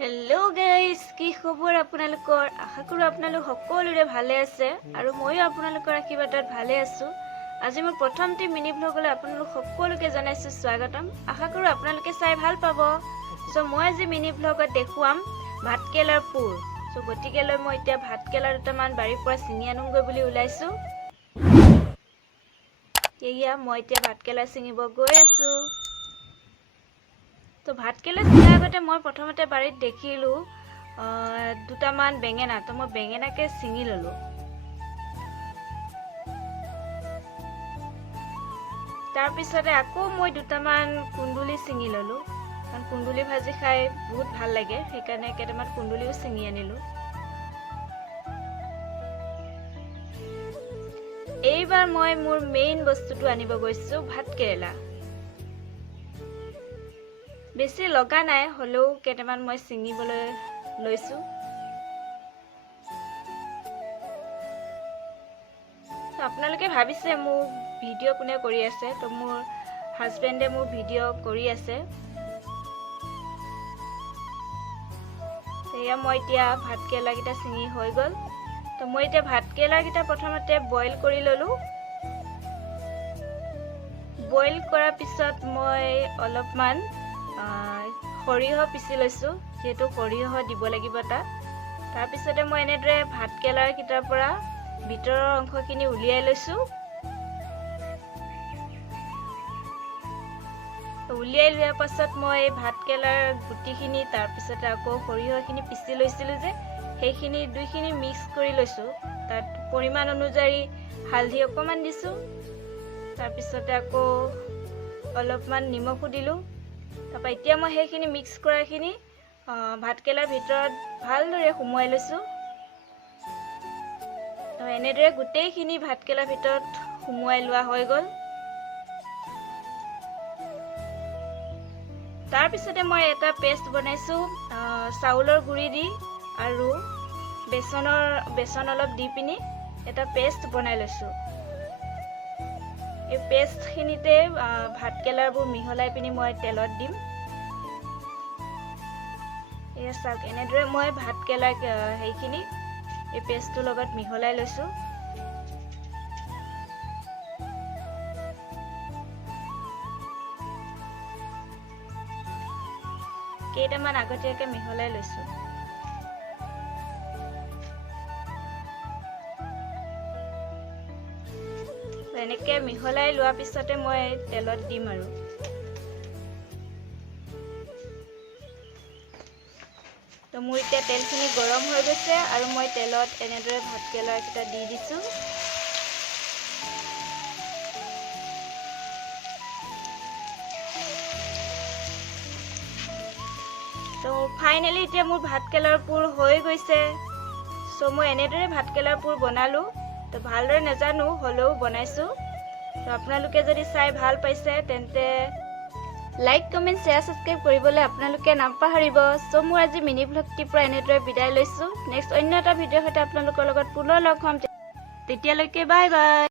Hello guys की खबर আপোনালোকৰ আশা কৰো আপোনালোক সকলোৰে ভালে আছে আৰু মইও আপোনালোকৰ আশীৰ্বাদত ভালে আছো। আজি মই প্ৰথমতে মিনি ব্লগলৈ আপোনালোক সকলোকে জনাইছো স্বাগতম। আশা কৰো আপোনালোকে চাই ভাল পাব। সো মই আজি মিনি ব্লগত দেখুৱাম ভাতকেলাৰ পুৰ। সো গতিকেলৈ মই এতিয়া ভাতকেলা দুটামান বাৰীৰ পৰা ছিঙি আনোগৈ বুলি ওলাইছো। এয়া মই এতিয়া ভাতকেলা ছিঙিব গৈ আছো। তো ভাতকেলা ছিঙাৰ আগতে মই প্ৰথমতে বাৰীত দেখিলো দুটামান বেঙেনা। তো মই বেঙেনাকে ছিঙি ললো। তাৰ পিছতে আকৌ মই দুটামান কুন্দুলি ছিঙি ললো, কাৰণ কুন্দুলি ভাজি খাই বহুত ভাল লাগে, সেইকাৰণে কেইটামান কুন্দুলিও ছিঙি আনিলো। এইবাৰ মই মোৰ মেইন বস্তুটো আনিব গৈছো ভাতকেৰেলা। বেছি লগা নাই, হলেও কেইটামান মই ছিঙিবলৈ লৈছো। আপোনালোকে ভাবিছে মোক ভিডিঅ' কোনে কৰি আছে, তো মোৰ হাজবেণ্ডে মোৰ ভিডিঅ' কৰি আছে। এয়া মই এতিয়া ভাতকেৰেলাকেইটা ছিঙি হৈ গ'ল। তো মই এতিয়া ভাতকেৰেলাকেইটা প্ৰথমতে বইল কৰি ললো। বইল কৰাৰ পিছত মই অলপমান সৰিয়হ পিচি লৈছো, যেহেতু সৰিয়হ দিব লাগিব তাত। তাৰ পিছতে মই এনেদৰে ভাতকেৰেলাৰ কিটাৰ পৰা ভিতৰৰ অংশখিনি উলিয়াই লৈছো। উলিয়াই লোৱাৰ পাছত মই ভাতকেৰেলাৰ গুটিখিনি, তাৰ পিছতে আকৌ সৰিয়হখিনি পিচি লৈছিলো যে, সেইখিনি দুইখিনি মিক্স কৰি লৈছো। তাত পৰিমাণ অনুযায়ী হালধি অকণমান দিছো, তাৰ পিছতে আকৌ অলপমান নিমখো দিলো। তাৰপৰা এতিয়া মই সেইখিনি মিক্স কৰাখিনি ভাতকেৰেলাৰ ভিতৰত ভালদৰে সুমুৱাই লৈছো। এনেদৰে গোটেইখিনি ভাতকেৰেলাৰ ভিতৰত সুমুৱাই লোৱা হৈ গ'ল। তাৰ পিছতে মই এটা পেষ্ট বনাইছো চাউলৰ গুড়ি দি আৰু বেচন অলপ দি পিনি এটা পেষ্ট বনাই লৈছো। এই পেষ্টখিনিতে ভাতকেৰেলাবোৰ মিহলাই পিনি মই তেলত দিম। এয়া চাওক, এনেদৰে মই ভাতকেৰেলা সেইখিনি এই পেষ্টটোৰ লগত মিহলাই লৈছো। কেইটামান আগতীয়াকৈ মিহলাই লৈছো। এনেকে মিহলাই লোৱাৰ পিছতে মই তেলত দিম আৰু। তো মোৰ এতিয়া তেলখিনি গৰম হৈ গৈছে আৰু মই তেলত এনেদৰে ভাতকেৰেলাকেইটা দি দিছো। তো ফাইনেলি এতিয়া মোৰ ভাতকেৰেলাৰ পুৰ হৈ গৈছে। সো মই এনেদৰে ভাতকেৰেলাৰ পুৰ বনালো। তো ভালদৰে নাজানো, হলেও বনাইছো। তো আপোনালোকে যদি চাই ভাল পাইছে তেন্তে লাইক, কমেণ্ট, শ্বেয়াৰ, ছাবস্ক্ৰাইব কৰিবলৈ আপোনালোকে নাপাহৰিব। সো মোৰ আজি মিনি ব্লগটিৰ পৰা এনেদৰে বিদায় লৈছো। নেক্সট অন্য এটা ভিডিঅ'ৰ সৈতে আপোনালোকৰ লগত পুনৰ লগ হ'ম। তেতিয়ালৈকে বাই বাই।